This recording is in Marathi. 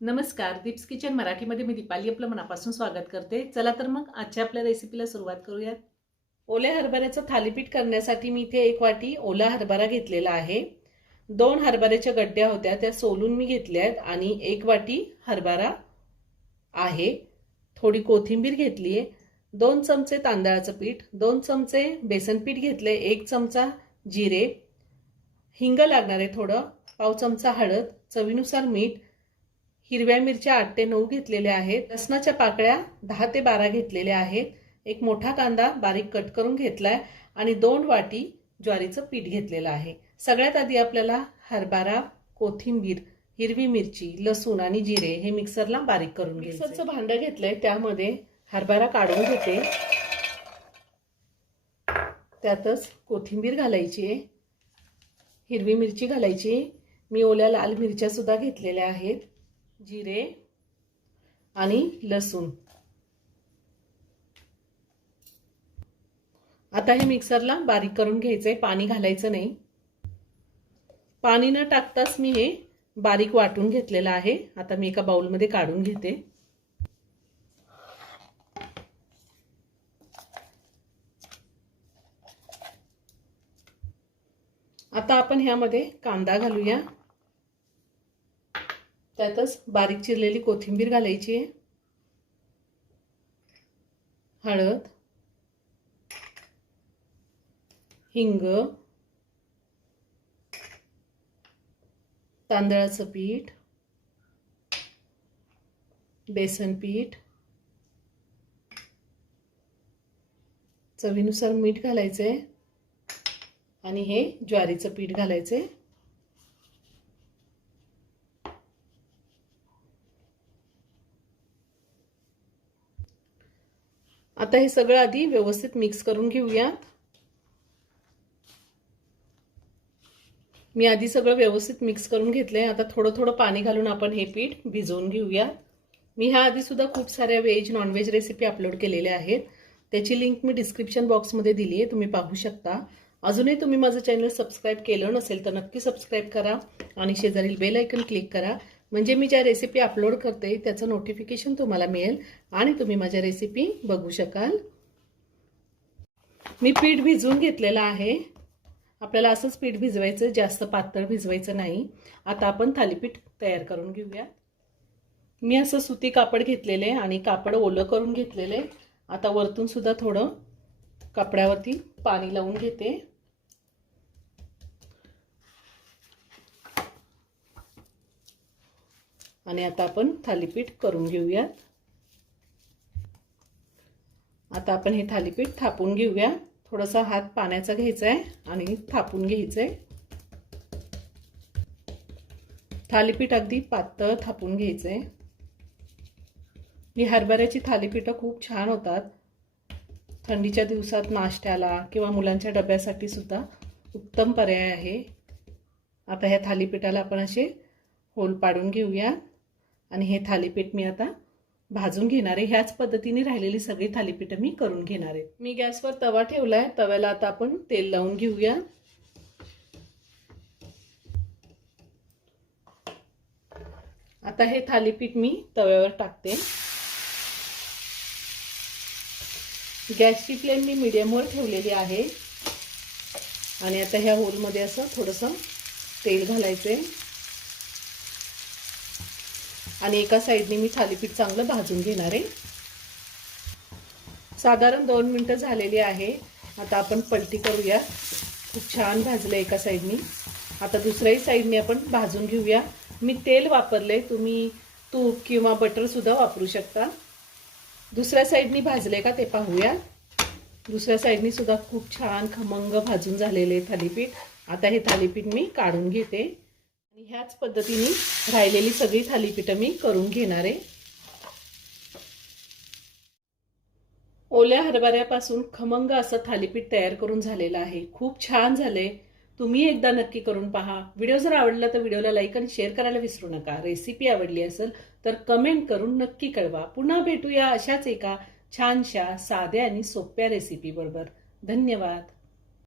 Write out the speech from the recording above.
नमस्कार, दीप्स किचन मराठीमध्ये मी दीपाली आपलं मनापासून स्वागत करते। चला तर मग आजच्या आपल्या रेसिपीला सुरुवात करूयात। ओल्या हरभऱ्याचं थालीपीठ करण्यासाठी मी इथे 1 वाटी ओला हरभरा घेतलेला आहे। 2 हरभऱ्याच्या गड्ड्या होत्या त्या सोलून मी घेतल्या आहेत आणि 1 वाटी हरभरा आहे। थोडी कोथिंबीर घेतली आहे, 2 चमचे तांदळाचं पीठ, 2 चमचे बेसन पीठ घेतले, 1 चमचा जिरे, हिंग लागणार आहे थोडं, पाव चमचा हळद, चवीनुसार मीठ, हिरव्या मिरच्या 8 ते 9 घेतलेल्या आहेत, लसणाच्या पाकळ्या 10 ते 12 घेतलेल्या आहेत, एक मोठा कांदा बारीक कट करून घेतलाय आणि 2 वाटी ज्वारीचं पीठ घेतलेलं आहे। सगळ्यात आधी आपल्याला हरभरा, कोथिंबीर, हिरवी मिरची, लसूण आणि जिरे हे मिक्सरला बारीक करून घ्यायचे। मिक्सरचं भांडं घेतलंय, त्यामध्ये हरभरा काढून घेते, त्यातच कोथिंबीर घालायची आहे, हिरवी मिरची घालायची, मी ओल्या लाल मिरच्या सुद्धा घेतलेल्या आहेत, जिरे आणि लसूण। आता हे मिक्सरला बारीक करून घ्यायचंय, पाणी घालायचं नाही। पाणी न टाकताच मी हे बारीक वाटून घेतलेलं आहे। आता मी एका बाउल मध्ये काढून घेते। आता आपण ह्यामध्ये कांदा घालूया, त्यातच बारीक चिरलेली कोथिंबीर घालायची आहे, हळद, हिंग, तांदळाचं पीठ, बेसन पीठ, चवीनुसार मीठ घालायचंय आणि हे ज्वारीचं पीठ घालायचंय। आता हे सगळं आधी व्यवस्थित मिक्स करून घेऊया। मी आधी सगळं व्यवस्थित मिक्स करून घेतलंय। आता थोडं थोडं पाणी घालून आपण हे पीठ भिजवून घेऊया। मी ह्या आधी सुद्धा खूप साऱ्या veg non veg recipe upload केलेल्या आहेत, त्याची लिंक मी डिस्क्रिप्शन बॉक्समध्ये दिली आहे, तुम्ही पाहू शकता। अजूनही तुम्ही माझं चॅनल सबस्क्राइब केलं नसेल तर नक्की सबस्क्राइब करा आणि शेजारील बेल आयकन क्लिक करा, म्हणजे मी ज्या रेसिपी अपलोड करते त्याचं नोटिफिकेशन तुम्हाला मिळेल आणि तुम्ही माझ्या रेसिपी बघू शकाल। मी पीठ भिजवून घेतलेलं आहे, आपल्याला असंच पीठ भिजवायचं, जास्त पातळ भिजवायचं नाही। आता आपण थालीपीठ तयार करून घेऊया। मी असं सुती कापड घेतलेले आणि कापड ओलं करून घेतलेले। आता वरतून सुद्धा थोडं कापडावरती पाणी लावून घेते आणि आता आपण थालीपीठ करून घेऊया। आता आपण हे थालीपीठ थापून घेऊया, थोडासा हात पाण्याचा घ्यायचा आहे आणि थापून घ्यायचंय। थालीपीठ अगदी पातळ थापून घ्यायचंय। ही हरभऱ्याची थालीपीठ खूप छान होतात, थंडीच्या दिवसात नाश्त्याला किंवा मुलांच्या डब्यासाठी सुद्धा उत्तम पर्याय आहे। आता ह्या थालीपीठाला आपण असे होल पाडून घेऊया आणि हे थालीपीठ मी आता भाजून घेणार आहे। ह्याच पद्धतीने राहिलेली सगळी थालीपीठ मी करून घेणार आहे। मी गॅसवर तवा ठेवलाय, तव्याला आता आपण तेल लावून घेऊया। आता हे थालीपीठ मी तव्यावर टाकते। गॅसची फ्लेम मी मीडियमवर ठेवलेली आहे आणि आता ह्या होलमध्ये असं थोडंसं तेल घालायचंय आणि एका साइडने मी थालीपीठ चांगलं भाजून घेणार आहे। साधारण 2 मिनिटं झालेली आहे। आता आपण पलटी करूया, खूप छान भाजलं एका साइडने। आता दुसऱ्याही साइडने आपण भाजून घेऊया। मी तेल वापरले, तुम्ही तूप किंवा बटर सुद्धा वापरू शकता। दुसऱ्या साइडने भाजले का ते पाहूया। दुसऱ्या साइडने सुद्धा खूप छान खमंग भाजून झालेले थालीपीठ। आता हे थालीपीठ मी काढून घेते आणि ह्याच पद्धतीने राहिलेली सगळी थालीपीठ मी करून घेणार आहे। ओल्या हरभऱ्यापासून खमंग असं थालीपीठ तयार करून झालेलं आहे, खूप छान झाले। तुम्ही एकदा नक्की करून पहा। व्हिडिओ जर आवडला तर व्हिडिओला लाईक आणि शेअर करायला विसरू नका। रेसिपी आवडली असेल तर कमेंट करून नक्की कळवा। पुन्हा भेटूया अशाच एका छानशा साध्या आणि सोप्या रेसिपी बरोबर। धन्यवाद।